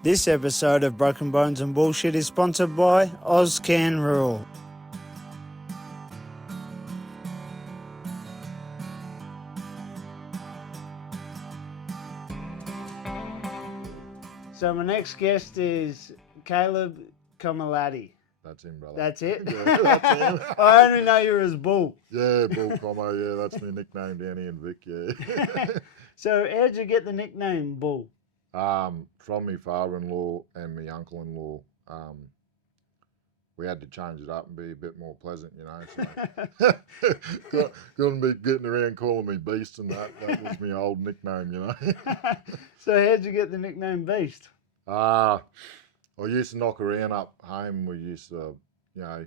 This episode of Broken Bones and Bullshit is sponsored by Ozcan Rule. So my next guest is Kaleb Comollatti. That's him, brother. That's it? Yeah, that's him. I only know you as Bull. Yeah, Bull Como, yeah, that's my nickname down here in Vic, yeah. So how'd you get the nickname Bull? From my father-in-law and my uncle-in-law, we had to change it up and be a bit more pleasant, you know. So couldn't be getting around calling me Beast, and that was my old nickname, you know. So how'd you get the nickname Beast? I used to knock around up home. We used to, you know,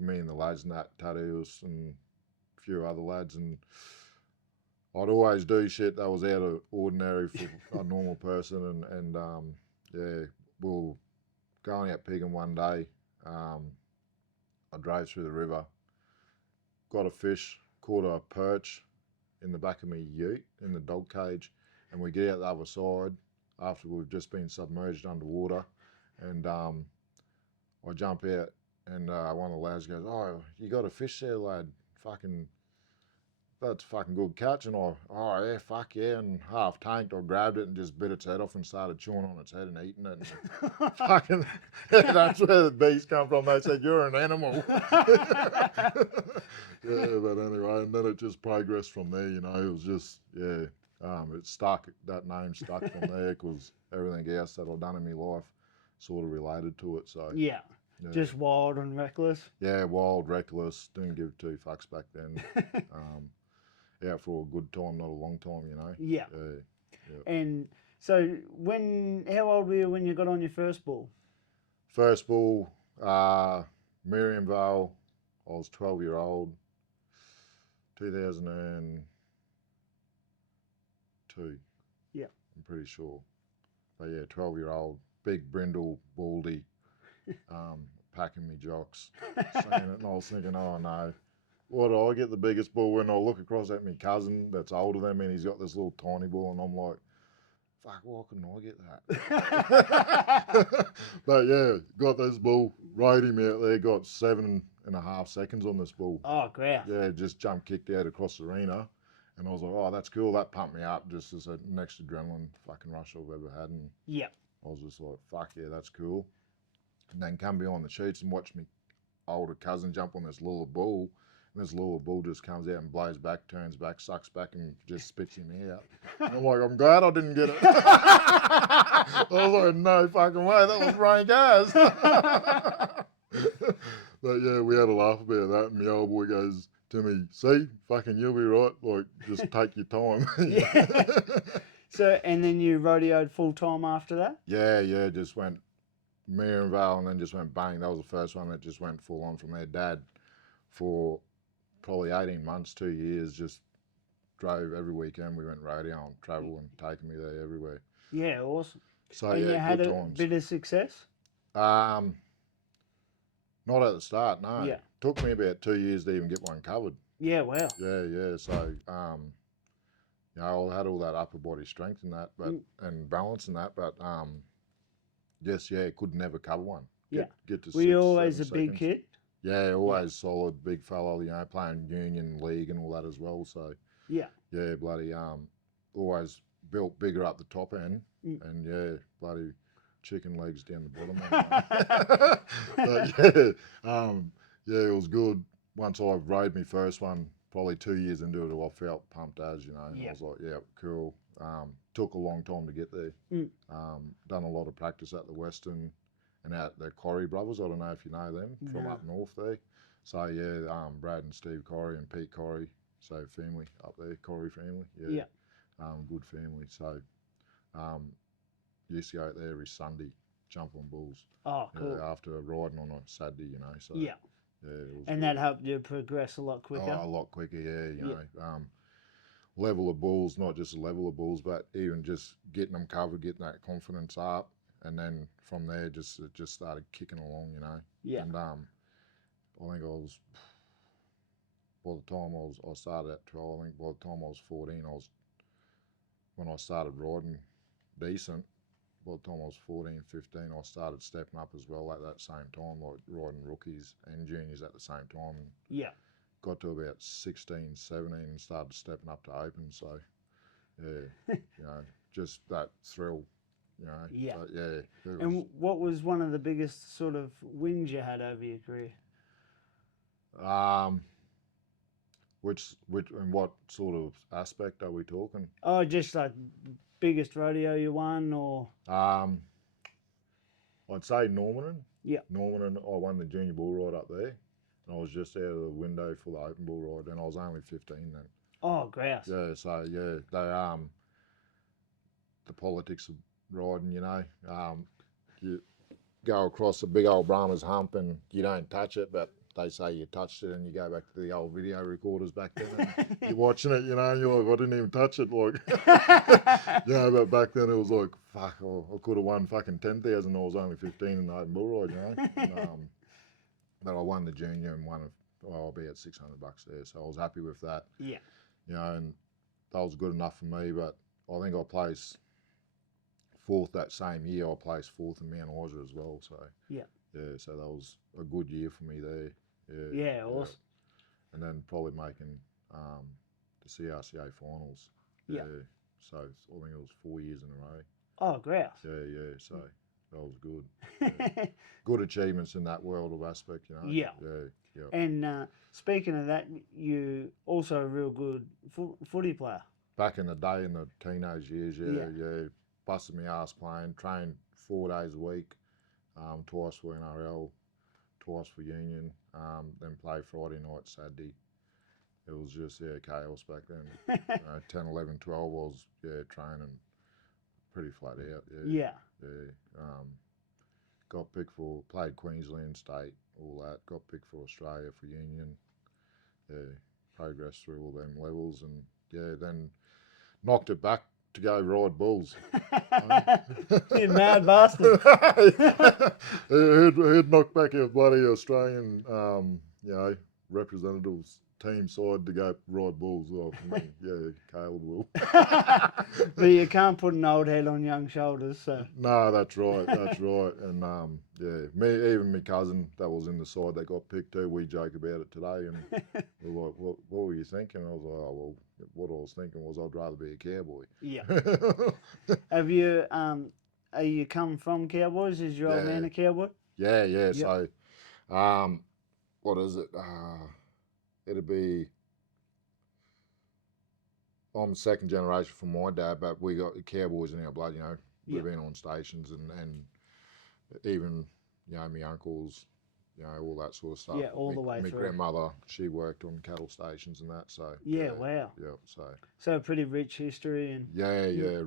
me and the lads and that, tattoos and a few other lads, and I'd always do shit that was out of ordinary for a normal person, and yeah, we were going out pigging one day. I drove through the river, got a fish, caught a perch in the back of my ute in the dog cage, and we get out the other side after we've just been submerged underwater, and I jump out, and one of the lads goes, "Oh, you got a fish there, lad? That's a fucking good catch." And oh yeah, fuck yeah, and half tanked, I grabbed it and just bit its head off and started chewing on its head and eating it. And fucking, yeah, that's where the beast come from. They said, "You're an animal." Yeah, but anyway, and then it just progressed from there, you know. It was just, yeah, it stuck, that name stuck from there, because everything else that I've done in my life sort of related to it, so. Yeah. Just wild and reckless. Yeah, wild, reckless, didn't give two fucks back then. Yeah, for a good time, not a long time, you know. Yeah. Yeah. And so how old were you when you got on your first bull? First bull, Miriamvale, I was 12-year-old, 2002. Yeah. I'm pretty sure. But yeah, 12-year-old, big brindle, baldy, packing me jocks, saying it, and I was thinking, oh no, what do I get the biggest bull? When I look across at my cousin that's older than me and he's got this little tiny bull, and I'm like, fuck, why couldn't I get that? But yeah, got this bull, rode him out there, got 7.5 seconds on this bull. Oh, great. Yeah, just jump kicked out across the arena. And I was like, oh, that's cool. That pumped me up, just as the next adrenaline fucking rush I've ever had. And yeah, I was just like, fuck yeah, that's cool. And then come behind the sheets and watch me older cousin jump on this little bull. And this little bull just comes out and blows back, turns back, sucks back, and just spits him out. And I'm like, I'm glad I didn't get it. I was like, no fucking way, that was rank ass. But yeah, we had a laugh about that, and my old boy goes to me, see, fucking you'll be right, like, just take your time. Yeah. So, and then you rodeoed full time after that? Yeah, just went Miriamvale and then just went bang. That was the first one that just went full on from there. Dad, for probably 18 months, 2 years, just drove every weekend. We went rodeo and travel and taking me there everywhere. Yeah, awesome. So and yeah, you had good a times. bit of success? Not at the start, no. Yeah. Took me about 2 years to even get one covered. Yeah, wow. Yeah. So, you know, I had all that upper body strength and that, but and balance and that, but just could never cover one. Get to Were 6, you always a 7 big seconds. kid? Yeah, always solid, big fella, you know, playing union league and all that as well. So yeah, bloody always built bigger up the top end, and yeah, bloody chicken legs down the bottom. But yeah, it was good. Once I rode my first one, probably 2 years into it, I felt pumped as, you know. Yeah. I was like, yeah, cool. Took a long time to get there. Done a lot of practice at the Western and out the Corrie brothers. I don't know if you know them from up north there. So yeah, Brad and Steve Corrie and Pete Corrie, so family up there, Corrie family. Yeah. Good family. So used to go out there every Sunday, jump on bulls. Oh, cool. After riding on a Saturday, you know. So yeah, it was and good. that helped you progress a lot quicker. Oh, a lot quicker, yeah. You know, level of bulls, not just a level of bulls, but even just getting them covered, getting that confidence up, and then from there, it just started kicking along, you know. Yeah. And I think I was, by the time I started at 12, I think by the time I was 14, when I started riding decent, by the time I was 14, 15, I started stepping up as well at that same time, like riding rookies and juniors at the same time. And Yeah. got to about 16, 17 and started stepping up to open. So, yeah, just that thrill, Yeah. So, yeah. And what was one of the biggest sort of wins you had over your career? Which and what sort of aspect are we talking? Oh, just like biggest rodeo you won, or I'd say Normanton. Yeah. Normanton, I won the junior bull ride up there. And I was just out of the window for the open bull ride, and I was only 15 then. Oh, grouse. Yeah, so yeah, they the politics of riding, you go across a big old Brahma's hump and you don't touch it, but they say you touched it, and you go back to the old video recorders back then and you're watching it, and you're like, I didn't even touch it, like, but back then it was like, fuck, I could have won fucking 10,000. I was only 15 in the open bull ride, and, but I won the junior and won, I'll be at $600 there, so I was happy with that. Yeah. And that was good enough for me, but I think I placed fourth that same year. I placed fourth in Mount Isa as well, so Yeah. so that was a good year for me there. Yeah, awesome. And then probably making the CRCA finals. Yeah. So I think it was 4 years in a row. Oh, grouse. Yeah, so that was good. Yeah. Good achievements in that world of aspect, Yeah. Yeah. And speaking of that, you also a real good footy player. Back in the day, in the teenage years, yeah. Busted my ass playing, trained 4 days a week, twice for NRL, twice for Union, then play Friday night, Saturday. It was just, chaos back then. 10, 11, 12 was, training pretty flat out, Yeah. Got picked played Queensland State, all that, got picked for Australia for Union. Progressed through all them levels, and then knocked it back to go ride bulls. You mad bastard. He'd knocked back a bloody Australian, representatives team side to go ride bulls. Well, for me, Kaleb will. But you can't put an old head on young shoulders, so. No, that's right. And me cousin that was in the side that got picked too, we joke about it today, and we're like, what were you thinking? I was like, oh, well, what I was thinking was I'd rather be a cowboy. Yeah. Have you, are you come from Cowboys? Is your old man a cowboy? Yeah. Yep. So, what is it? It'd be, I'm second generation from my dad, but we got cowboys in our blood, We've been on stations and even, my uncles, all that sort of stuff. Yeah, all the way my through. My grandmother, she worked on cattle stations and that, so. Yeah, wow. Yeah, So pretty rich history and.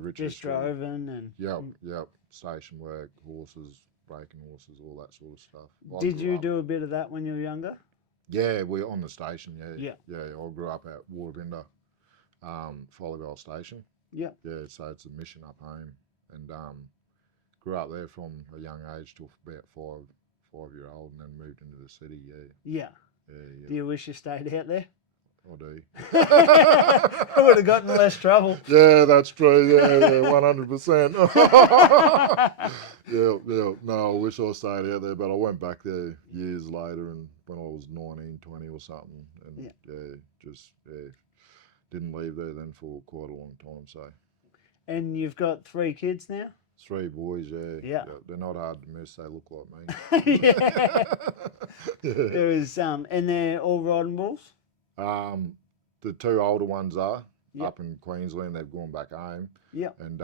Rich just history. driving and. Yep. Station work, horses, breaking horses, all that sort of stuff. Did you do a bit of that when you were younger? Yeah, we're on the station, Yeah. I grew up at Waterbinder, Follow Station. Yeah. Yeah, so it's a mission up home, and grew up there from a young age till about 5-year-old, and then moved into the city. Yeah. Do you wish you stayed out there? I do. I would have gotten less trouble. Yeah, that's true. Yeah, 100%. Yeah. No, I wish I stayed out there, but I went back there years later, and when I was 19, 20 or something, and didn't leave there then for quite a long time. So. And you've got 3 kids now? 3 boys, Yeah. They're not hard to miss. They look like me. Yeah. There is and they're all riding bulls? The 2 older ones are Yep. up in Queensland. They've gone back home. Yeah. And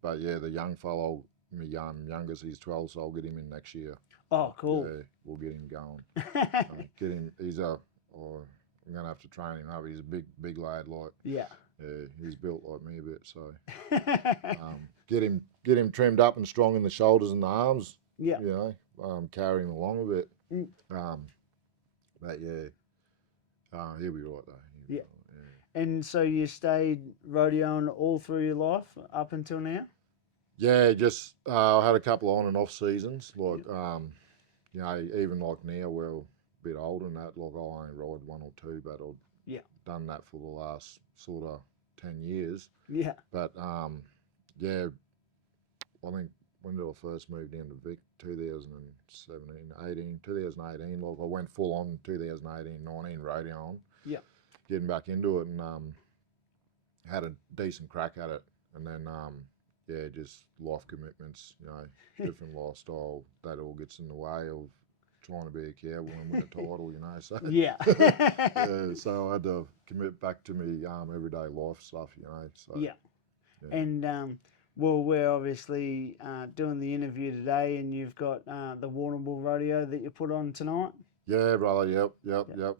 but the young fellow, my youngest, he's 12, so I'll get him in next year. Oh, cool. Yeah, we'll get him going. Get him. I'm gonna have to train him up. He's a big lad, like. Yeah. Yeah, he's built like me a bit, so get him trimmed up and strong in the shoulders and the arms. Yeah. Carry him along a bit. Mm. But he'll be right though. Yeah. And so you stayed rodeoing all through your life up until now? Yeah, just I had a couple on and off seasons, like even like now we're a bit older and that, like I'll only ride 1 or 2, but I've done that for the last sort of 10 years. Yeah. But I think when did I first moved into Vic? 2018. Like I went full on 2018, 19 radio on. Yeah. Getting back into it and had a decent crack at it. And then, yeah, just life commitments, you know, different lifestyle, that all gets in the way of trying to be a cowboy and win a title, you know. So Yeah. yeah, so I had to commit back to me everyday life stuff, you know. So Yeah. yeah. And well, we're obviously doing the interview today, and you've got the Warrnambool Rodeo that you put on tonight. Yeah, brother. Yep.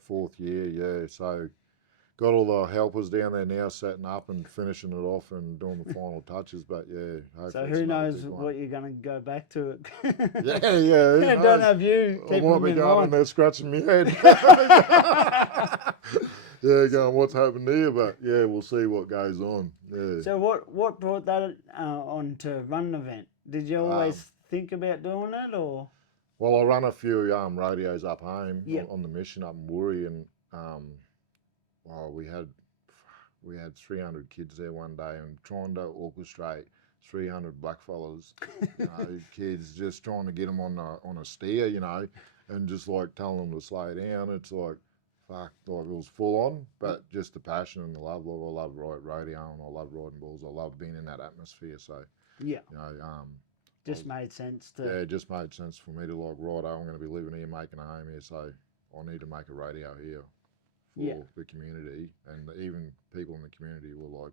4th year. Yeah. So got all the helpers down there now, setting up and finishing it off and doing the final touches. But yeah, hopefully So it's who another knows big what one. you're going to go back to it. Yeah. Who Don't knows? have you I keeping might them be in going in mind. there scratching my head. Yeah, going, what's happened here? But yeah, we'll see what goes on. Yeah. So what brought that on to run an event? Did you always think about doing it, or? Well, I run a few rodeos up home Yep. on the mission up in Woori, and well, we had 300 kids there one day, and trying to orchestrate 300 blackfellas, you know, kids, just trying to get them on a steer, you know, and just like telling them to slow down. It's like, fuck, like it was full on, but just the passion and the love. Like I love rodeo and I love riding bulls. I love being in that atmosphere. So Yeah. you know, Just made sense to. yeah, it just made sense for me to like, right, I'm going to be living here, making a home here, so I need to make a rodeo here for the community. And even people in the community were like,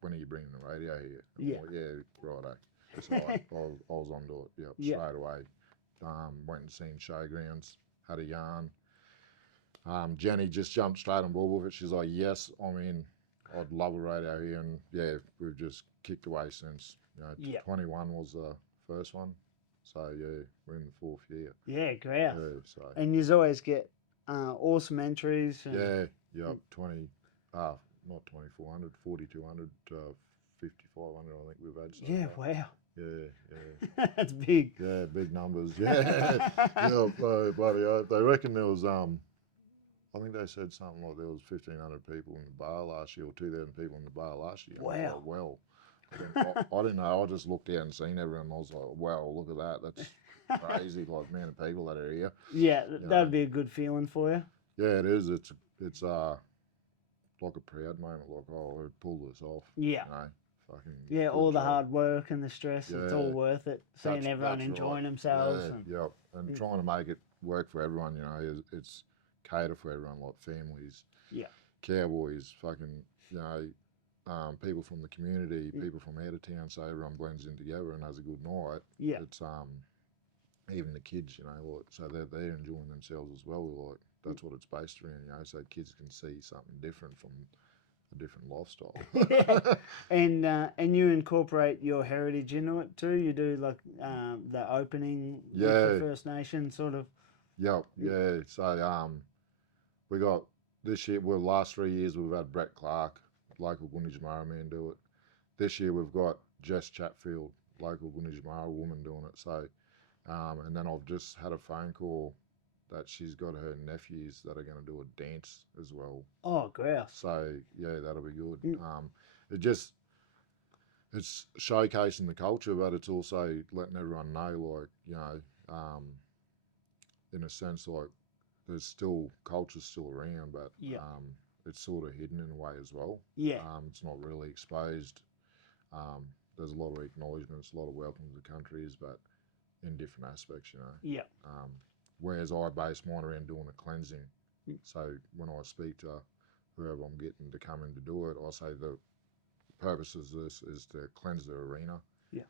when are you bringing the rodeo here? And Yeah. I'm like, yeah, righto. So I was onto it, straight away. Went and seen showgrounds, had a yarn. Jenny just jumped straight on board with it. She's like, yes, I'm in. I'd love a rodeo here. And yeah, we've just kicked away since. You know, 21 was the first one. So yeah, we're in the 4th year. Yeah, great. Yeah, so. And you always get awesome entries. And, 20, not 2,400, 4,200, 5,500, I think we've had so far. Wow. Yeah. That's big. Yeah, big numbers. Yeah. Bloody oath. They reckon there was, I think they said something like there was 1,500 people in the bar last year, or 2,000 people in the bar last year. Wow. I was like, well, I didn't know. I just looked out and seen everyone. I was like, wow, look at that. That's crazy, like, man of people that are here. Yeah, that'd be a good feeling for you. Yeah, it is. It's like a proud moment, like, oh, we pulled this off. Yeah. You know, fucking yeah, good all the job. hard work and the stress, it's all Yeah. worth it. Seeing everyone enjoying themselves. And trying to make it work for everyone, you know, it's cater for everyone, like families, cowboys, fucking, you know, people from the community, people from out of town, so everyone blends in together and has a good night. Yeah. It's even the kids, you know, like, so they're enjoying themselves as well. Like, that's what it's based around, you know, so kids can see something different from a different lifestyle. And you incorporate your heritage into it too. You do like the opening with the First Nation sort of. Yep. Yeah. So we got this year. Well, last 3 years we've had Brett Clark, local Gunditjmara man, do it. This year we've got Jess Chatfield, local Gunditjmara woman, doing it. So, and then I've just had a phone call that she's got her nephews that are going to do a dance as well. Oh, grouse. So yeah, that'll be good. It's showcasing the culture, but it's also letting everyone know, like, you know, in a sense, like, there's still culture's still around, but it's sort of hidden in a way as well. Yeah. It's not really exposed. There's a lot of acknowledgements, a lot of welcomes to countries, but in different aspects, you know. Yeah. Whereas I base mine around doing a cleansing. So when I speak to whoever I'm getting to come in to do it, I say the purpose of this is to cleanse the arena,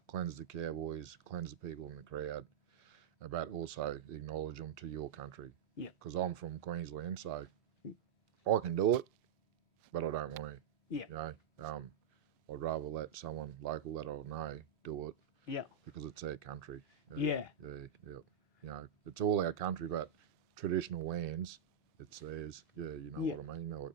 cleanse the cowboys, cleanse the people in the crowd, but also acknowledge them to your country. Yeah. Because I'm from Queensland, so I can do it, but I don't want to. Yeah. You know, I'd rather let someone local that I know do it. Yeah. Because it's their country. Yeah. You know, it's all our country, but traditional lands, it's theirs. Yeah, you know what I mean? No,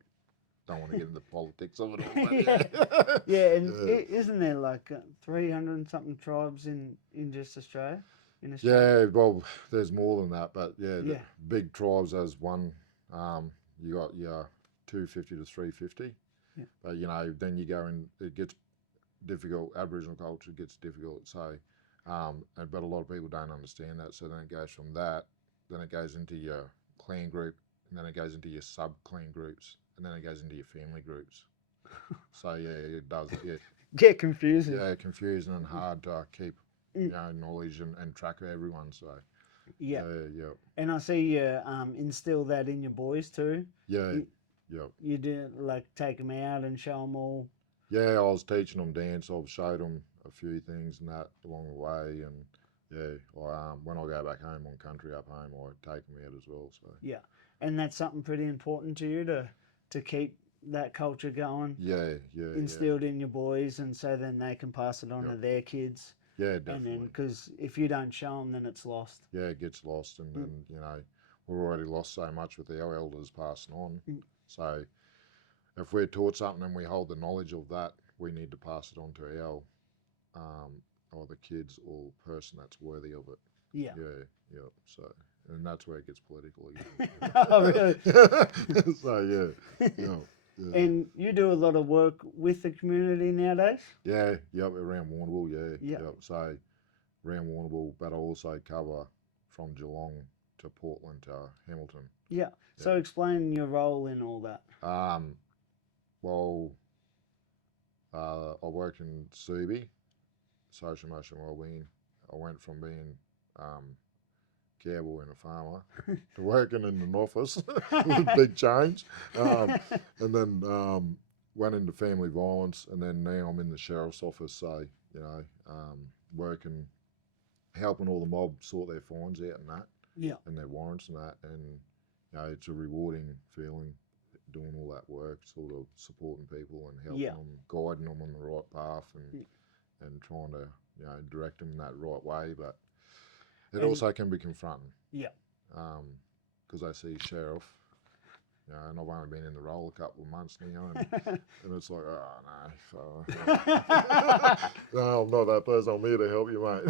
don't want to get into the politics of it all. But and isn't there like 300 and something tribes in just Australia? In Australia? Yeah, well, there's more than that, but the big tribes as one. You got your 250 to 350. Yeah. But you know, then you go in, it gets difficult. Aboriginal culture gets difficult. So, but a lot of people don't understand that. So then it goes from that, then it goes into your clan group, and then it goes into your sub-clan groups, and then it goes into your family groups. So yeah, it does. Yeah, Get confusing. yeah, confusing and hard to keep, knowledge and track of everyone. So Yeah. yeah. And I see you instill that in your boys too. Yeah, You, you do like take them out and show them all. Yeah, I was teaching them dance. I've showed them a few things and that along the way, and yeah, when I go back home on country up home, I take them out as well. So Yeah, and that's something pretty important to you to keep that culture going. Yeah. Instilled in your boys, and so then they can pass it on to their kids. Yeah, definitely. And then, because if you don't show them, then it's lost. Yeah, it gets lost, and then we've already lost so much with our elders passing on. So if we're taught something and we hold the knowledge of that, we need to pass it on to our either kids or person that's worthy of it. Yeah. So, and that's where it gets political again. Oh, really? So yeah. And you do a lot of work with the community nowadays? Yeah, around Warrnambool, Yeah. Yep. So around Warrnambool, but I also cover from Geelong to Portland to Hamilton. Yeah. So explain your role in all that. Well, I work in Subi, social emotional wellbeing. I went from being cowboy and a farmer to working in an office. It was a big change. And then went into family violence, and then now I'm in the sheriff's office. So working, helping all the mob sort their fines out and that, and their warrants and that, and it's a rewarding feeling doing all that work, sort of supporting people and helping them, guiding them on the right path, and trying to direct them in that right way. But it also can be confronting. Yeah. Because I see sheriff, and I've only been in the role a couple of months now, and it's like, oh no, no, I'm not that person. I'm here to help you, mate.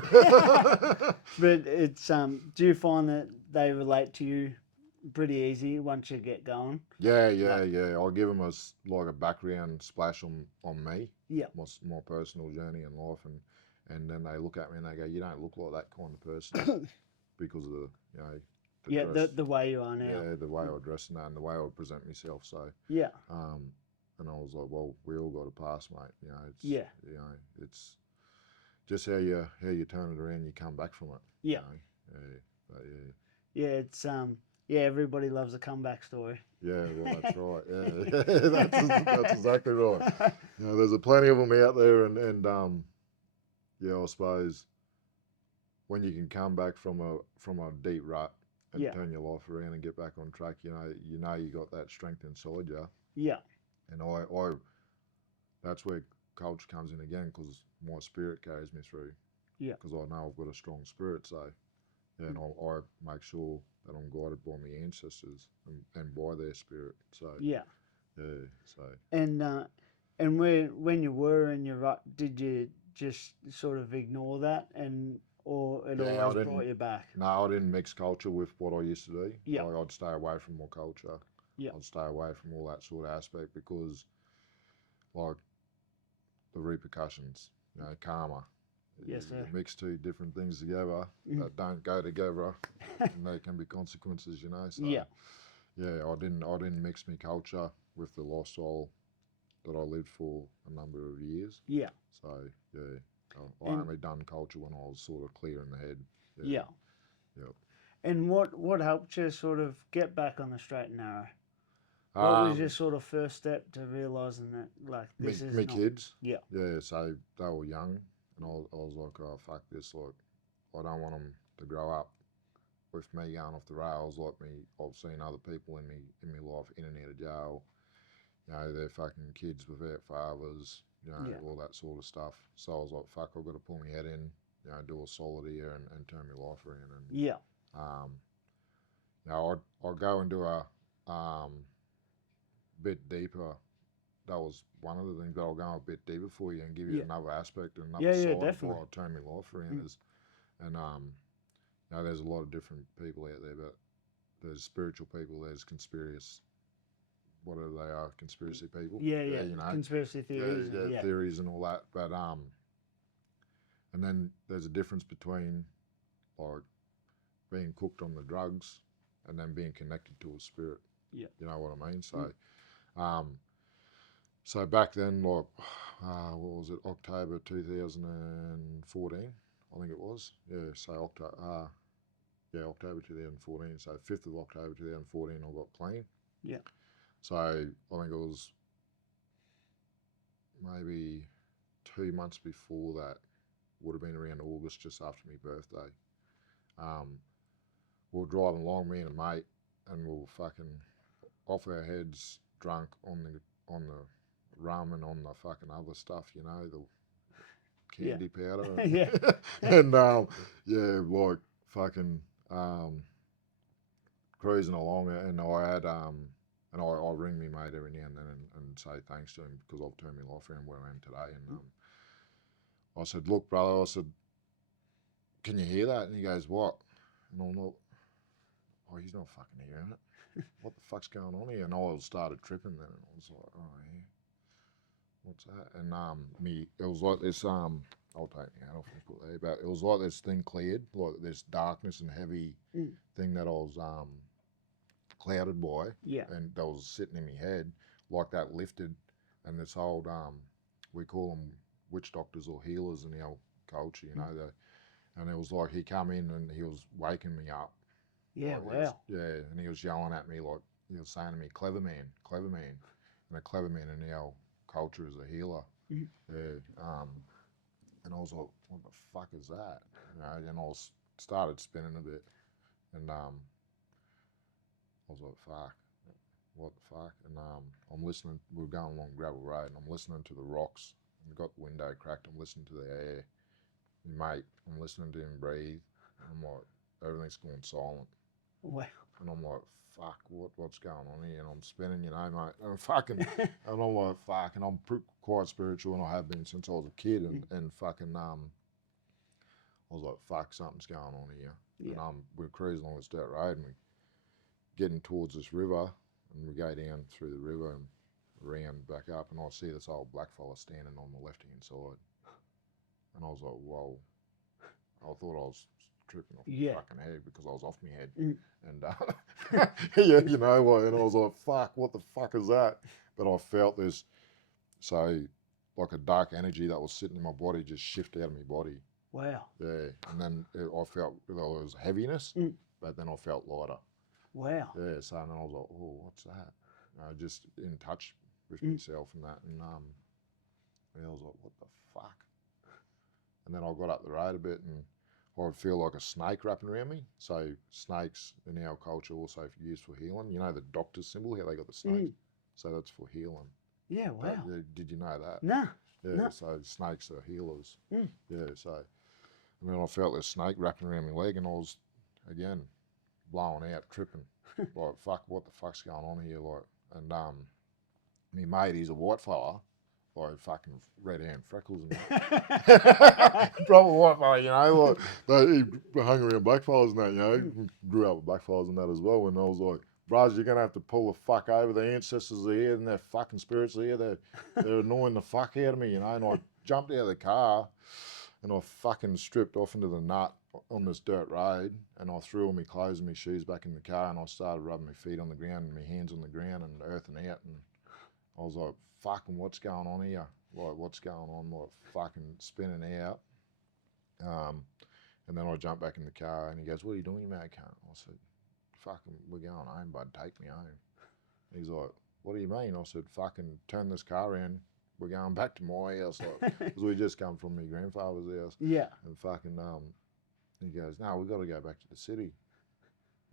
But it's do you find that they relate to you pretty easy once you get going? Yeah. I'll give them a background splash on me. Yeah. My personal journey in life, and then they look at me and they go, "You don't look like that kind of person," because of the way you are now. Yeah, the way I dress and that, and the way I present myself. So yeah. And I was like, well, we all got to pass, mate. It's it's just how you turn it around, you come back from it. Yeah. Yeah, it's everybody loves a comeback story. Yeah, well, that's right. Yeah, that's exactly right. There's plenty of them out there, and I suppose when you can come back from a deep rut and turn your life around and get back on track, you got that strength inside you. Yeah. And I that's where culture comes in again, because my spirit carries me through. Yeah. Because I know I've got a strong spirit, so and I make sure that I'm guided by my ancestors and by their spirit. So so. And when you were in your rut, did you just sort of ignore that, or it always brought you back? No, I didn't mix culture with what I used to do. Yeah. I'd stay away from my culture. Yeah. I'd stay away from all that sort of aspect, because like the repercussions, karma. Yes, sir. You mix two different things together that don't go together, and there can be consequences, So, yeah, I didn't mix my culture with the lifestyle that I lived for a number of years. Yeah. So I only done culture when I was sort of clear in the head. Yeah. And what helped you sort of get back on the straight and narrow? What was your sort of first step to realising that, like, this is my kids? Yeah. Yeah, so they were young, and I was like, oh, fuck this. Like, I don't want them to grow up with me going off the rails like me. I've seen other people in my life in and out of jail. They're fucking kids without fathers, all that sort of stuff. So I was like, fuck, I've got to pull my head in, do a solid here and turn my life around. And, I'd go into a bit deeper. That was one of the things, but I'll go a bit deeper for you and give you another aspect and another side before I turn my life around. There's a lot of different people out there, but there's spiritual people, there's conspiracy whatever they are, conspiracy people. Yeah, You know, conspiracy theories. theories and all that. But and then there's a difference between like being cooked on the drugs and then being connected to a spirit. Yeah. You know what I mean? So back then, like, what was it? October 2014, I think it was. Yeah, so October 2014. So 5th of October 2014, I got clean. Yeah. So I think it was maybe 2 months before that, would have been around August, just after my birthday. We were driving along, me and a mate, and we were fucking off our heads, drunk on the rum and on the fucking other stuff, you know, the candy powder. And like fucking cruising along, and I had and I ring me mate every now and then and say thanks to him because I've turned my life around where I am today. And I said, look, brother, I said, can you hear that? And he goes, what? And I'm like, oh, he's not fucking hearing it. What the fuck's going on here? And I started tripping then, and I was like, oh yeah, what's that? And it was like this I'll take my hat off and put that, but it was like this thing cleared, like this darkness and heavy thing that I was clouded by, and that was sitting in my head, like that lifted, and this old we call them witch doctors or healers in the old culture, you know, and it was like he come in and he was waking me up. Yeah, like and he was yelling at me, like he was saying to me, clever man, and a clever man in the old culture is a healer. And I was like, what the fuck is that? You know, and I started spinning a bit, and I was like, fuck, what the fuck? And I'm listening. We're going along gravel road, and I'm listening to the rocks. And got the window cracked. I'm listening to the air. My mate, I'm listening to him breathe. And I'm like, everything's going silent. Wow. And I'm like, fuck, what's going on here? And I'm spinning, you know, mate. And I'm fucking, and I'm like, fuck. And I'm quite spiritual, and I have been since I was a kid. And fucking, I was like, fuck, something's going on here. Yeah. And we're cruising along this dirt road, and we're getting towards this river, and we go down through the river and around back up, and I see this old black fella standing on the left-hand side. And I was like, whoa. I thought I was tripping off my fucking head because I was off my head. And you know, and I was like, fuck, what the fuck is that? But I felt this, so like a dark energy that was sitting in my body just shift out of my body. Wow. Yeah, and then I felt there was heaviness, but then I felt lighter. Wow. Yeah, so then I was like, oh, what's that? Just in touch with myself and that, and I was like, what the fuck? And then I got up the road a bit, and I would feel like a snake wrapping around me. So snakes in our culture also used for healing. You know the doctor's symbol, how they got the snake? So that's for healing. Yeah, wow. Did you know that? No. Yeah, no. So snakes are healers. Yeah, so, and then I felt this snake wrapping around my leg, and I was, again, blowing out, tripping. Like, fuck, what the fuck's going on here? Like, and my mate, he's a white fella, like fucking red hair and freckles and that. Proper white fella, you know, like he hung around black fellas and that, you know, grew up with black fellas and that as well. And I was like, bros, you're gonna have to pull the fuck over. The ancestors are here and their fucking spirits are here. They're annoying the fuck out of me, you know. And I jumped out of the car and I fucking stripped off into the nut on this dirt road, and I threw all my clothes and my shoes back in the car, and I started rubbing my feet on the ground and my hands on the ground and earthing out, and I was like, fucking, what's going on here? Like, what's going on? Like, fucking spinning out. And then I jumped back in the car, and he goes, what are you doing, you mad cunt? I said, fucking, we're going home, bud, take me home. He's like, what do you mean? I said, fucking, turn this car around. We're going back to my house, because we just come from my grandfather's house. Yeah. And fucking, he goes, no, we got to go back to the city.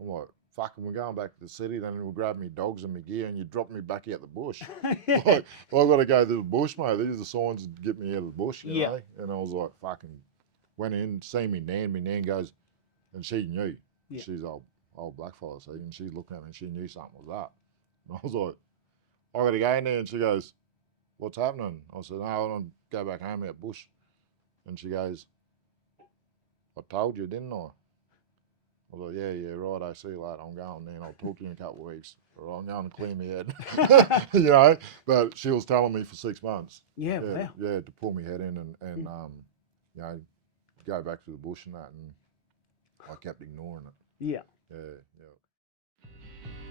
I'm like, fucking, we're going back to the city, then we'll grab me dogs and me gear, and you drop me back out the bush. Like, I've got to go to the bush, mate. These are the signs to get me out of the bush, you know? And I was like, fucking, went in, seen me nan. My nan goes, and she knew. Yeah. She's old black fella, see, and she's looking at me, and she knew something was up. And I was like, I got to go in there, and she goes, what's happening? I said, no, I want to go back home out bush. And she goes, I told you, didn't I? I was like, yeah, right, I see you later. I'm going then. I'll talk to you in a couple of weeks. Or I'm going to clear my head. You know, but she was telling me for 6 months. Yeah, wow. Yeah, to pull my head in and you know, go back to the bush and that, and I kept ignoring it. Yeah. Yeah.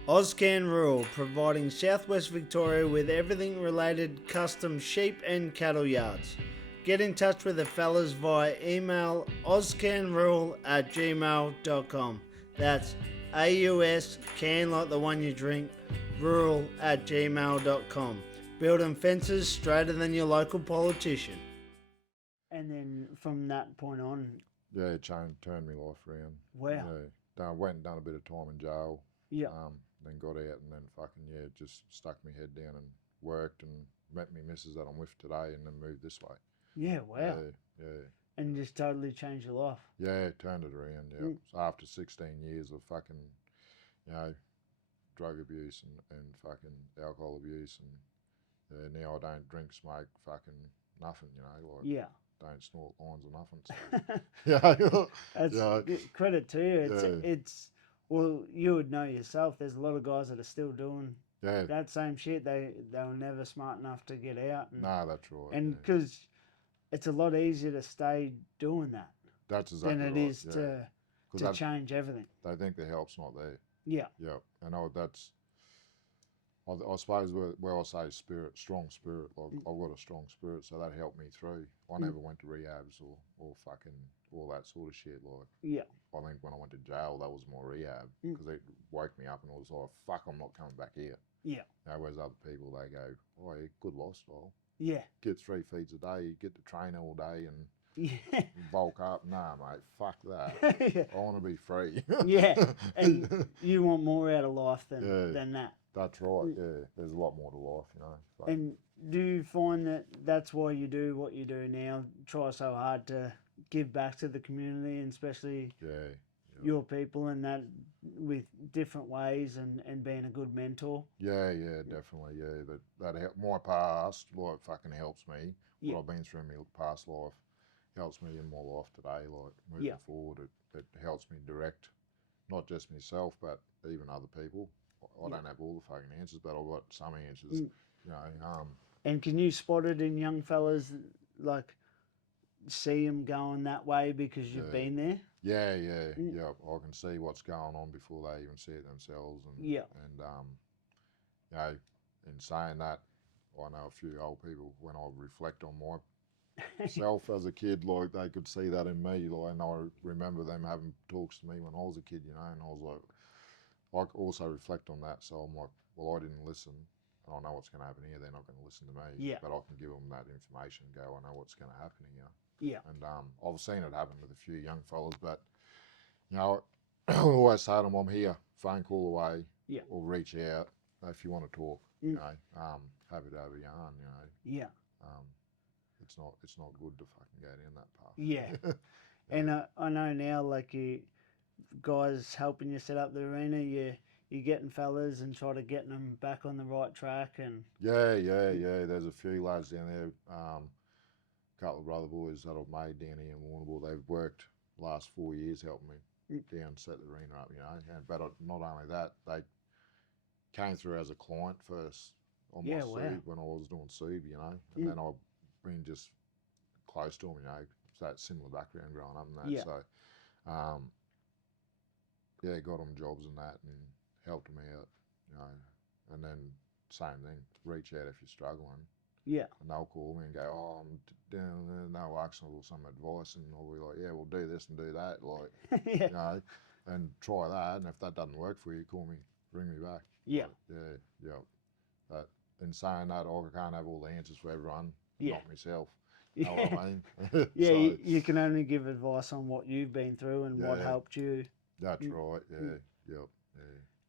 Ozcan Rural, providing Southwest Victoria with everything related custom sheep and cattle yards. Get in touch with the fellas via email ozcanrural@gmail.com. That's AUS, can like the one you drink, rural@gmail.com. Building fences straighter than your local politician. And then from that point on... Yeah, it turned my life around. Wow. Yeah, I went and done a bit of time in jail. Yeah. Then got out and then just stuck my head down and worked and met me missus that I'm with today and then moved this way. Yeah, wow. Yeah. And just totally changed your life. Yeah, turned it around, yeah. So after 16 years of fucking, you know, drug abuse and fucking alcohol abuse and now I don't drink, smoke, fucking nothing, you know, like don't snort lines or nothing. So. That's credit to you. It's well, you would know yourself. There's a lot of guys that are still doing that same shit. They were never smart enough to get out. Nah, that's right. And because it's a lot easier to stay doing that. That's exactly than it right. is to change everything. They think the help's not there. Yeah. Yeah. I know that's. I suppose where I say strong spirit. Like I've got a strong spirit, so that helped me through. I never went to rehabs or fucking all that sort of shit. Like I think when I went to jail, that was more rehab because it woke me up and I was like, fuck, I'm not coming back here. Yeah. You know, whereas other people they go, oh, yeah, good lifestyle. Yeah. Get 3 feeds a day, get to train all day and bulk up. Nah, mate, fuck that. I want to be free. And you want more out of life than that. That's right, yeah. There's a lot more to life, you know. So. And do you find that that's why you do what you do now? Try so hard to give back to the community and especially your people and that with different ways and being a good mentor? Yeah, definitely, yeah. That my past, like, fucking helps me. What I've been through in my past life helps me in my life today, like, moving forward. It helps me direct, not just myself, but even other people. I don't have all the fucking answers, but I've got some answers, you know. And can you spot it in young fellas, like, see them going that way because you've been there? Yeah. I can see what's going on before they even see it themselves. And you know, in saying that, I know a few old people, when I reflect on myself as a kid, like, they could see that in me. Like, and I remember them having talks to me when I was a kid, you know, and I was like, I also reflect on that, so I'm like, well, I didn't listen, and I know what's going to happen here. They're not going to listen to me, but I can give them that information and go, I know what's going to happen here. Yeah. And I've seen it happen with a few young fellas, but, you know, I always say to them, I'm here, phone call away, or reach out if you want to talk, you know, happy to have a yarn, you know. Yeah. It's not good to fucking go down that path. Yeah. And I know now, like, you guys helping you set up the arena, you're getting fellas and try to get them back on the right track. And yeah. There's a few lads down there, a couple of brother boys that I've made down here in Warrnambool. They've worked the last 4 years helping me down, set the arena up, you know. And, but not only that, they came through as a client first on my Soob when I was doing Soob, you know. And then I've been just close to them, you know, that similar background growing up and that. So, got them jobs and that and helped them out, you know. And then same thing, reach out if you're struggling. Yeah. And they'll call me and go, oh, I'm down there, no accent or some advice, and I'll be like, yeah, we'll do this and do that, like, you know, and try that. And if that doesn't work for you, call me, ring me back. Yeah. Like, yeah. But in saying that, I can't have all the answers for everyone, not myself. You know what I mean? So, you can only give advice on what you've been through and what helped you. That's right, yeah.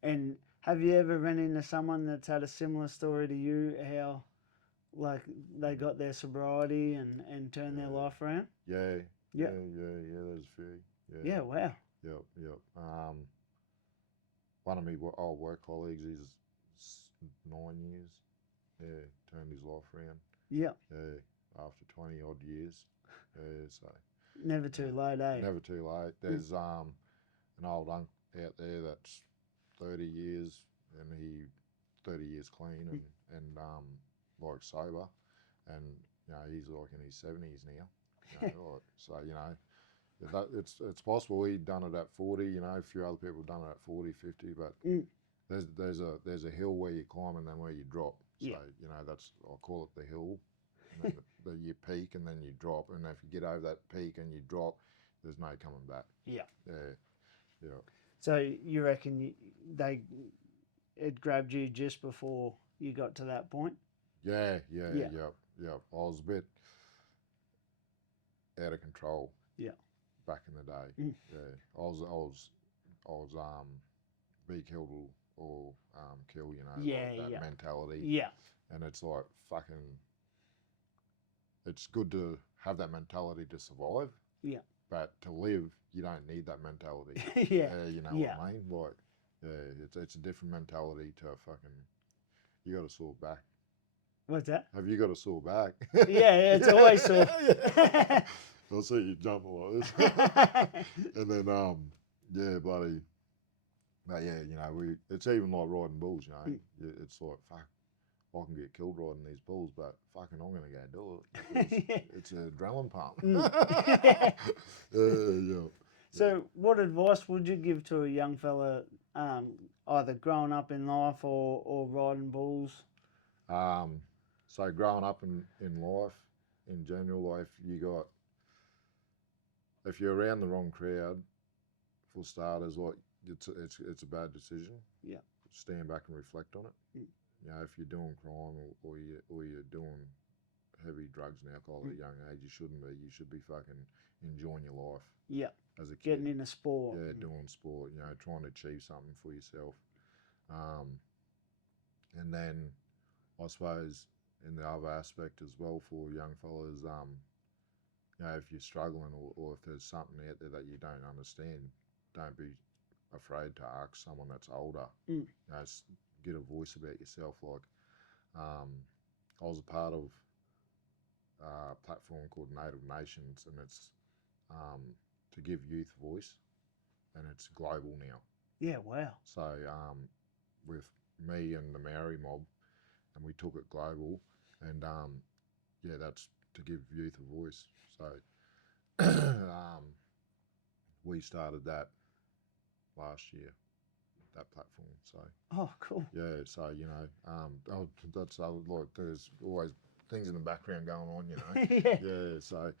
And have you ever run into someone that's had a similar story to you, how, like, they got their sobriety and turned their life around? Yeah, there's a few. Yeah, wow. Yep. One of my old work colleagues, he's 9 years, turned his life around. Yeah. After 20 odd years. So. Never too late, eh? Never too late. There's an old uncle out there that's 30 years, and 30 years clean and like sober, and he's like in his 70s now. So it's possible he'd done it at 40. A few other people have done it at 40, 50, but there's a hill where you climb and then where you drop. So that's, I call it the hill, and then you peak and then you drop, and if you get over that peak and you drop, there's no coming back. Yeah. Yeah. So you reckon it grabbed you just before you got to that point? Yeah. I was a bit out of control. Yeah. Back in the day. Yeah. I was be killed or kill. That mentality. Yeah. And it's like fucking. It's good to have that mentality to survive. Yeah. But to live, you don't need that mentality. Yeah. You know what I mean? Like, it's a different mentality to fucking. You got a sore back. What's that? Have you got a sore back? Yeah, it's always sore. I'll see you jumping like this. And then, bloody. But it's even like riding bulls, It's like, fuck, I can get killed riding these bulls, but fucking I'm going to go do it. It's an adrenaline pump. Yeah. So what advice would you give to a young fella, either growing up in life or riding bulls? So growing up in life, in general, if you're around the wrong crowd, for starters, like it's a bad decision. Yeah. Stand back and reflect on it. If you're doing crime or you're doing heavy drugs and alcohol at a young age, you shouldn't be. You should be fucking enjoying your life. Yeah. As a kid. Getting into sport. Yeah, doing sport. Trying to achieve something for yourself. And then I suppose in the other aspect as well for young fellas, if you're struggling or if there's something out there that you don't understand, don't be afraid to ask someone that's older. Get a voice about yourself. Like, I was a part of a platform called Native Nations, and it's to give youth voice, and it's global now. Yeah, wow. So with me and the Maori mob, and we took it global, and that's to give youth a voice. So we started that last year, that platform. So cool. Yeah, so that's like there's always things in the background going on, Yeah. So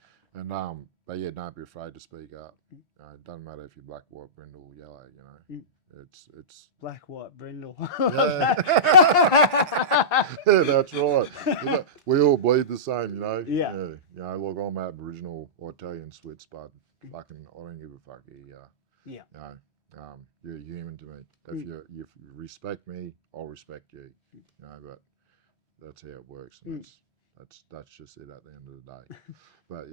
but yeah, don't be afraid to speak up. It doesn't matter if you're black, white, brindle, yellow. It's black, white, brindle. Yeah. Yeah, that's right. We all bleed the same, Yeah. Look, I'm Aboriginal or Italian Swiss, but fucking I don't give a fuck. Yeah. You're human to me. If you respect me, I'll respect you. But that's how it works, and that's just it at the end of the day. But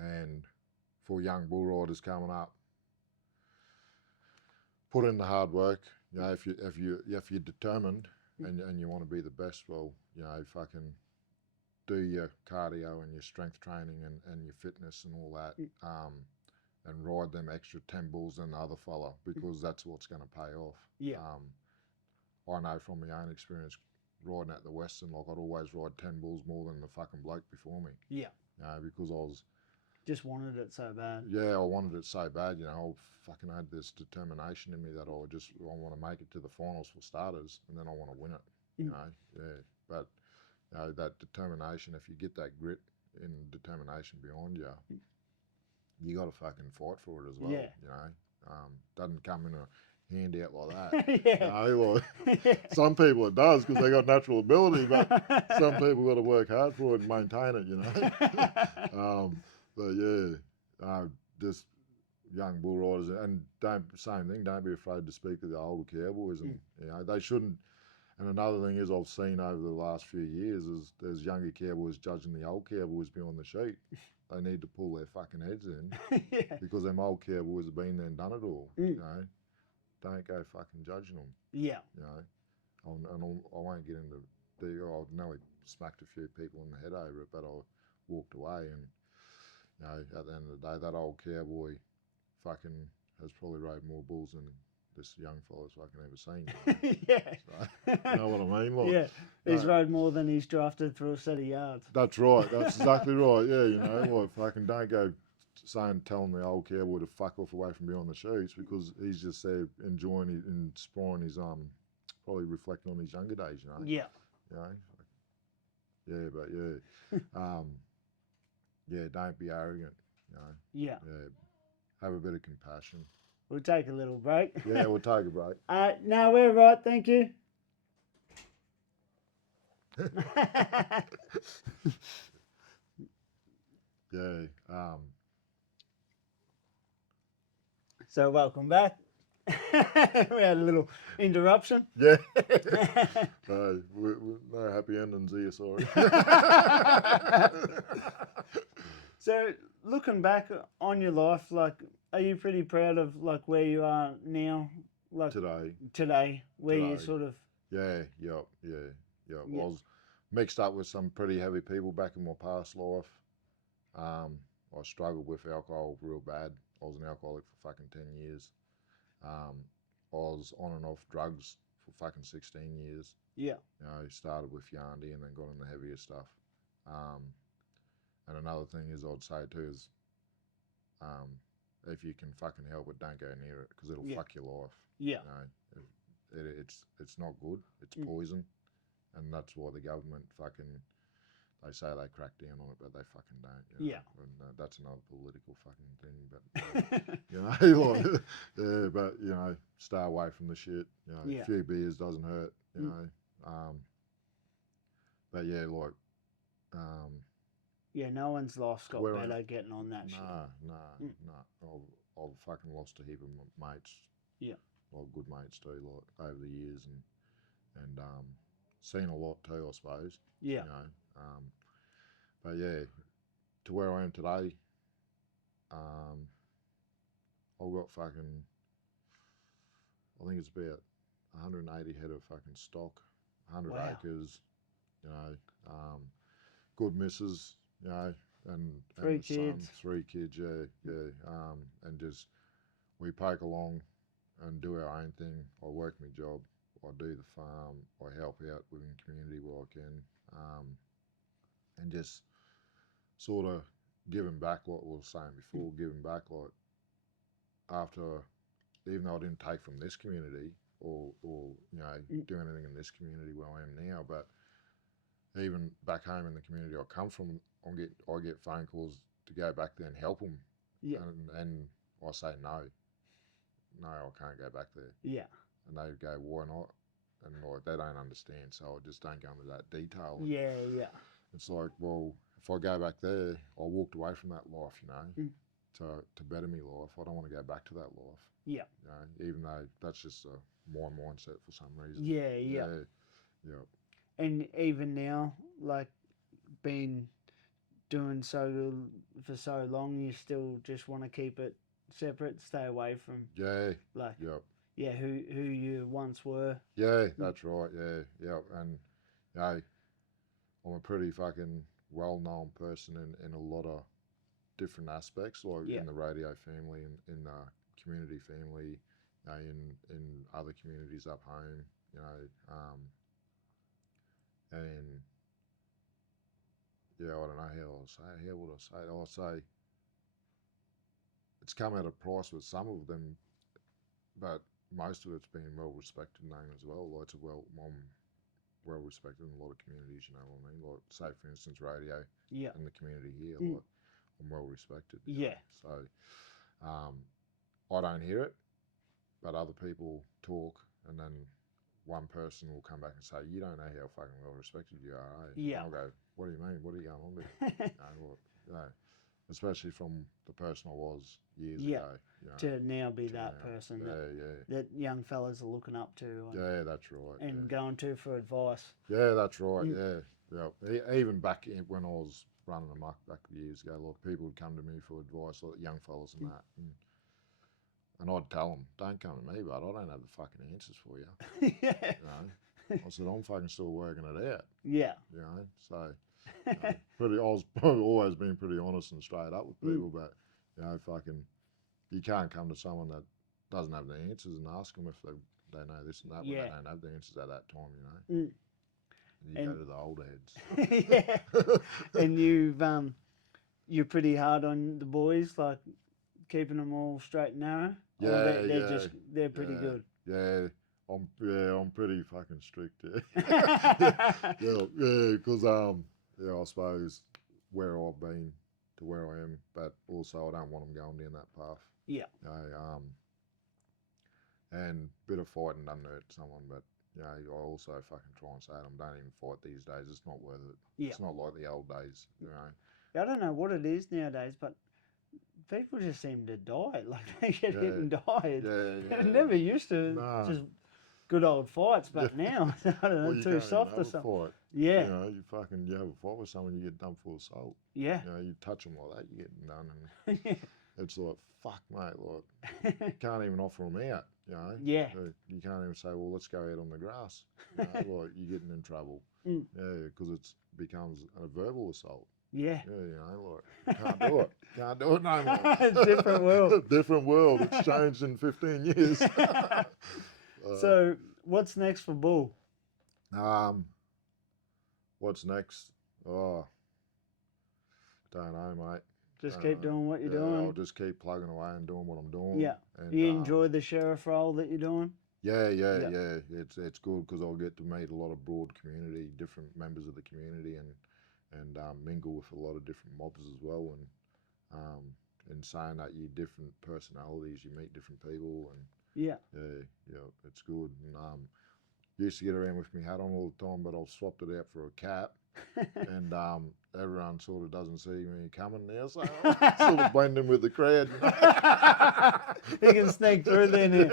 and for young bull riders coming up, put in the hard work. If you're determined and you want to be the best, well, fucking do your cardio and your strength training and your fitness and all that. And ride them extra 10 bulls than the other fella, because that's what's going to pay off. Yeah. I know from my own experience riding at the Western, like I'd always ride 10 bulls more than the fucking bloke before me. Yeah. Because I was... Just wanted it so bad. Yeah, I wanted it so bad, I fucking had this determination in me that I want to make it to the finals for starters, and then I want to win it, But, that determination, if you get that grit and determination behind you, you got to fucking fight for it as well. Doesn't come in a handout like that. Some people it does because they got natural ability, but some people got to work hard for it and maintain it. But just young bull riders, and same thing. Don't be afraid to speak to the older cowboys, and they shouldn't. And another thing is I've seen over the last few years is there's younger cowboys judging the old cowboys behind the sheet. They need to pull their fucking heads in because them old cowboys have been there and done it all. Don't go fucking judging them. Yeah. I won't get into I've nearly smacked a few people in the head over it, but I walked away, and at the end of the day, that old cowboy fucking has probably rode more bulls than this young fella's fucking ever seen. Yeah. So, you know what I mean? Like, Yeah. He's rode more than he's drafted through a set of yards. That's right. That's exactly right. Yeah, you know, like fucking don't go telling the old cowboy to fuck off away from beyond the sheets because he's just there enjoying it and exploring his probably reflecting on his younger days. You know. Yeah. You know. Yeah, but yeah, don't be arrogant. You know. Yeah. Yeah. Have a bit of compassion. We'll take a little break. Yeah, we'll take a break. No, we're right. Thank you. Yeah. So welcome back. We had a little interruption. Yeah. No, no happy endings here, sorry. So looking back on your life, like, are you pretty proud of like where you are now? Like today, where you sort of. Yeah. I was mixed up with some pretty heavy people back in my past life. I struggled with alcohol real bad. I was an alcoholic for fucking 10 years. I was on and off drugs for fucking 16 years. Yeah. You know, started with Yandy and then got into heavier stuff. And another thing is I'd say too is if you can fucking help it, don't go near it because it'll fuck your life. Yeah. You know, it's not good. It's poison. And that's why the government fucking, they say they crack down on it, but they fucking don't. You know? Yeah. And that's another political fucking thing. But, you know, like, yeah, but, you know, stay away from the shit. You know, a few beers doesn't hurt, you know. But yeah, like, yeah, no one's life's got better getting on that shit. Nah. I've fucking lost a heap of mates. Yeah. Like good mates too, like over the years, and seen a lot too, I suppose. Yeah. You know, but yeah, to where I am today, I've got fucking, I think it's about 180 head of fucking stock, 100 acres, you know, good missus, you know, and 3 kids. Son, 3 kids, yeah, and just we poke along and do our own thing. I work my job, I do the farm, I help out within the community where I can, and just sort of giving back what we were saying before, giving back like after, even though I didn't take from this community or you know, do anything in this community where I am now, but even back home in the community I come from, I get phone calls to go back there and help them. Yeah. And I say no, I can't go back there. Yeah. And they go, why not? And like they don't understand, so I just don't go into that detail. And yeah. it's like, well, if I go back there, I walked away from that life, you know, to better me life. I don't want to go back to that life. Yeah. You know, even though that's just my mindset for some reason. Yeah. And even now, like, been doing so for so long, you still just want to keep it separate, stay away from like who you once were. Yeah, that's right. Yeah. And you know, I'm a pretty fucking well-known person in a lot of different aspects, like in the Rodeo family, in the community family, you know, in other communities up home, you know, and yeah, I don't know how would I say it? I'll say it's come at a price with some of them, but most of it's been well respected name as well. Like it's well respected in a lot of communities, you know what I mean? Like say for instance Rodeo in the community here, like I'm well respected. Yeah. So I don't hear it, but other people talk, and then one person will come back and say, you don't know how fucking well respected you are, eh? Yeah. And I'll go, what do you mean? What are you going on with? You know, especially from the person I was years ago. You know, to now be that person that young fellas are looking up to. Yeah, that's right. And going to for advice. Yeah, that's right. Yeah. Even back when I was running amok back years ago, like people would come to me for advice, like young fellas and that. And I'd tell them, don't come to me, but I don't have the fucking answers for you. Yeah. You know, I said, I'm fucking still working it out. Yeah. You know, so I was always been pretty honest and straight up with people, but you know, fucking you can't come to someone that doesn't have the answers and ask them if they know this and that when they don't have the answers at that time, you know. And you go to the old heads. Yeah. And you're pretty hard on the boys, like keeping them all straight and narrow. Yeah, Or they're pretty good. Yeah, I'm pretty fucking strict. Yeah, because I suppose where I've been to where I am, but also I don't want them going down that path. Yeah. You know, and a bit of fighting doesn't hurt someone, but you know, I also fucking try and say to them, don't even fight these days. It's not worth it. Yeah. It's not like the old days, you know. I don't know what it is nowadays, but people just seem to die. Like they get hit and die. It never used to. Just good old fights, but now I don't know, too soft or something. Fight. Yeah. You know, you have a fight with someone, you get done for assault. Yeah. You know, you touch them like that, you get done, and it's like, fuck, mate, like you can't even offer them out. You know. Yeah. You can't even say, well, let's go out on the grass. You know, like you're getting in trouble. Yeah, because it becomes a verbal assault. Yeah. Yeah, you know, like, can't do it. Can't do it no more. Different world. Different world. It's changed in 15 years. So, what's next for Bull? What's next? Oh, don't know, mate. Just keep doing what you're doing? I'll just keep plugging away and doing what I'm doing. Yeah. And, you enjoy the sheriff role that you're doing? Yeah. It's good because I'll get to meet a lot of broad community, different members of the community, and mingle with a lot of different mobs as well. And in saying that, you different personalities, you meet different people, and yeah, it's good. And used to get around with my hat on all the time, but I've swapped it out for a cap. And everyone sort of doesn't see me coming now, so I'm sort of blending with the crowd. You know? You can sneak through there now.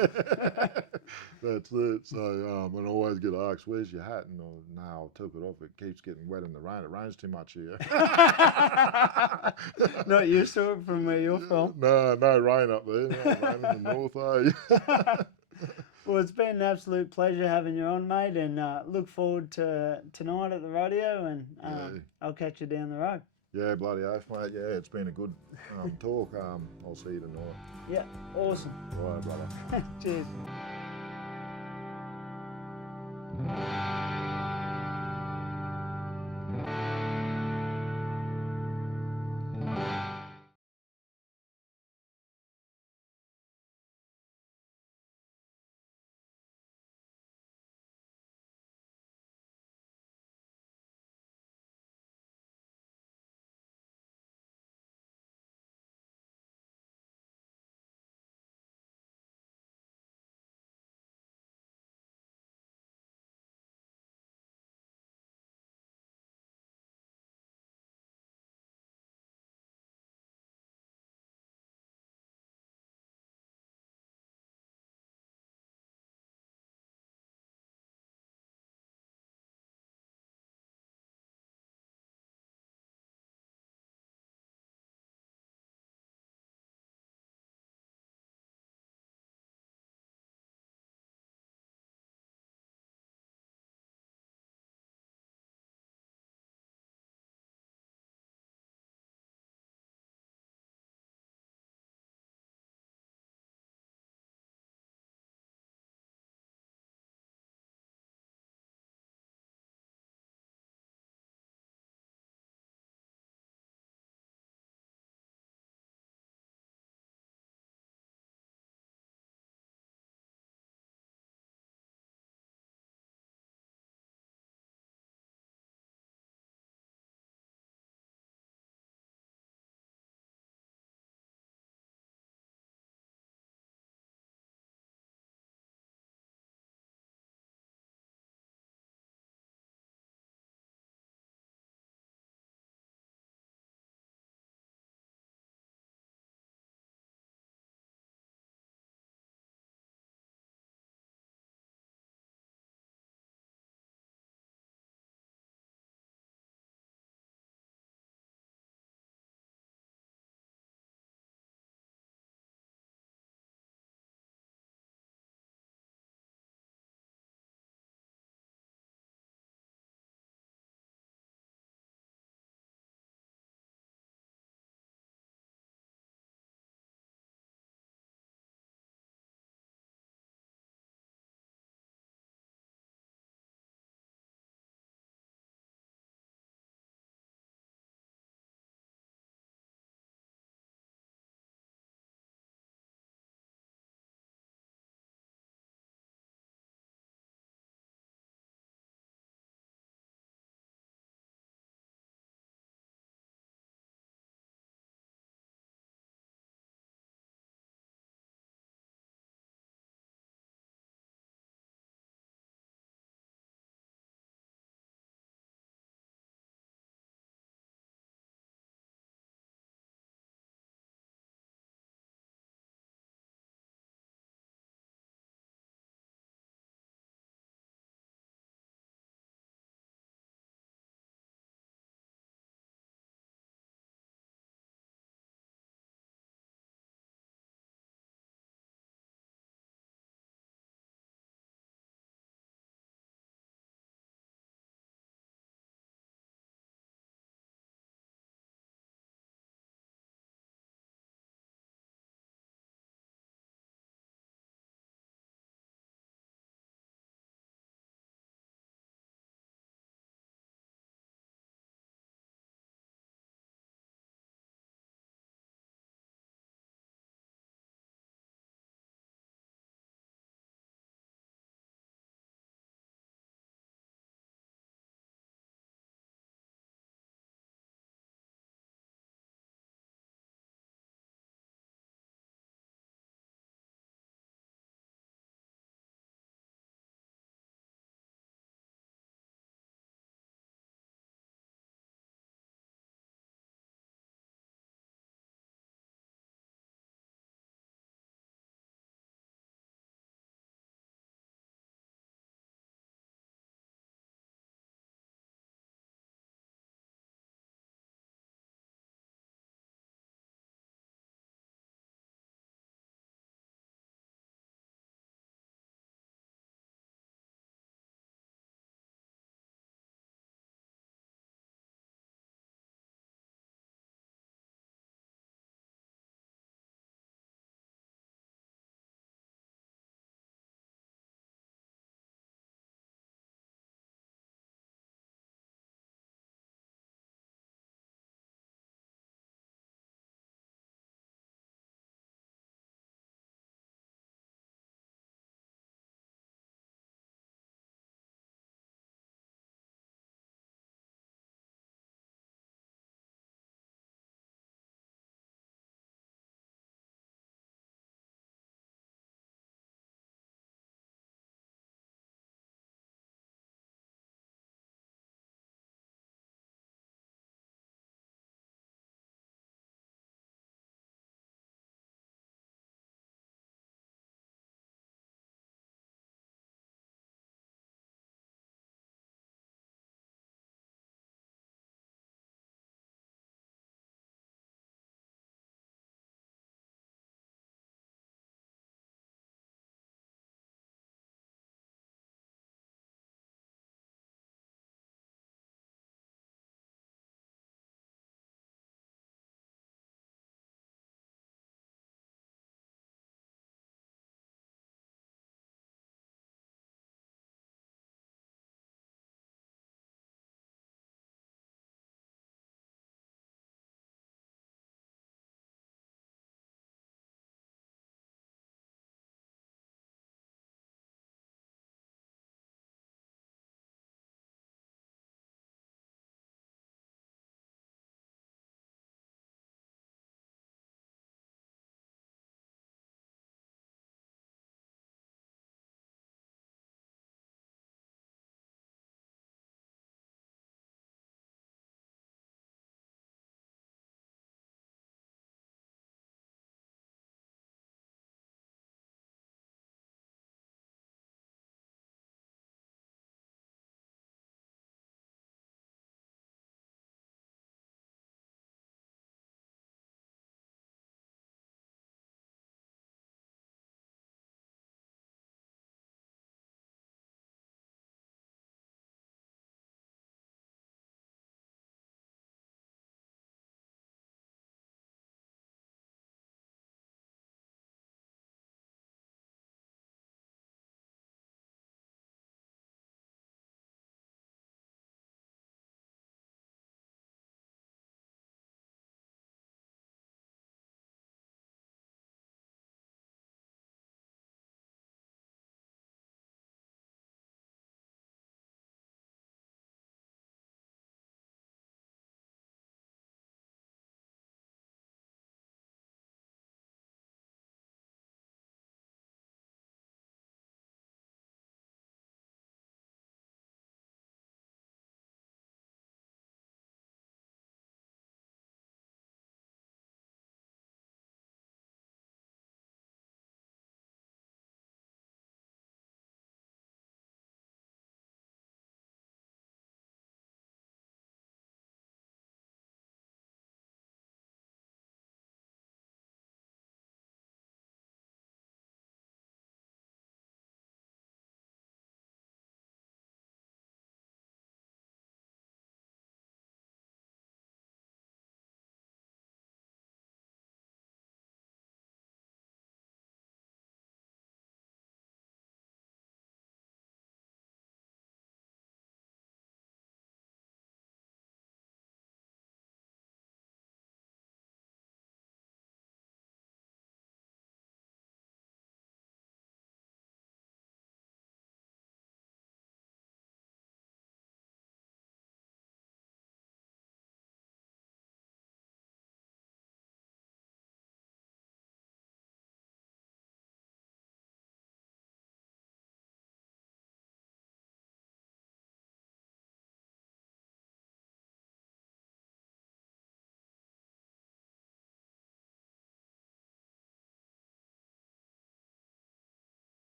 That's it. So, and I always get asked, where's your hat? And no, I took it off. It keeps getting wet in the rain. It rains too much here. Not used to it from where you're from? No rain up there. No rain in the north, Well, it's been an absolute pleasure having you on, mate, and look forward to tonight at the rodeo, and I'll catch you down the road. Yeah, bloody oath, mate. Yeah, it's been a good talk. I'll see you tonight. Yeah, awesome. All right, brother. Cheers.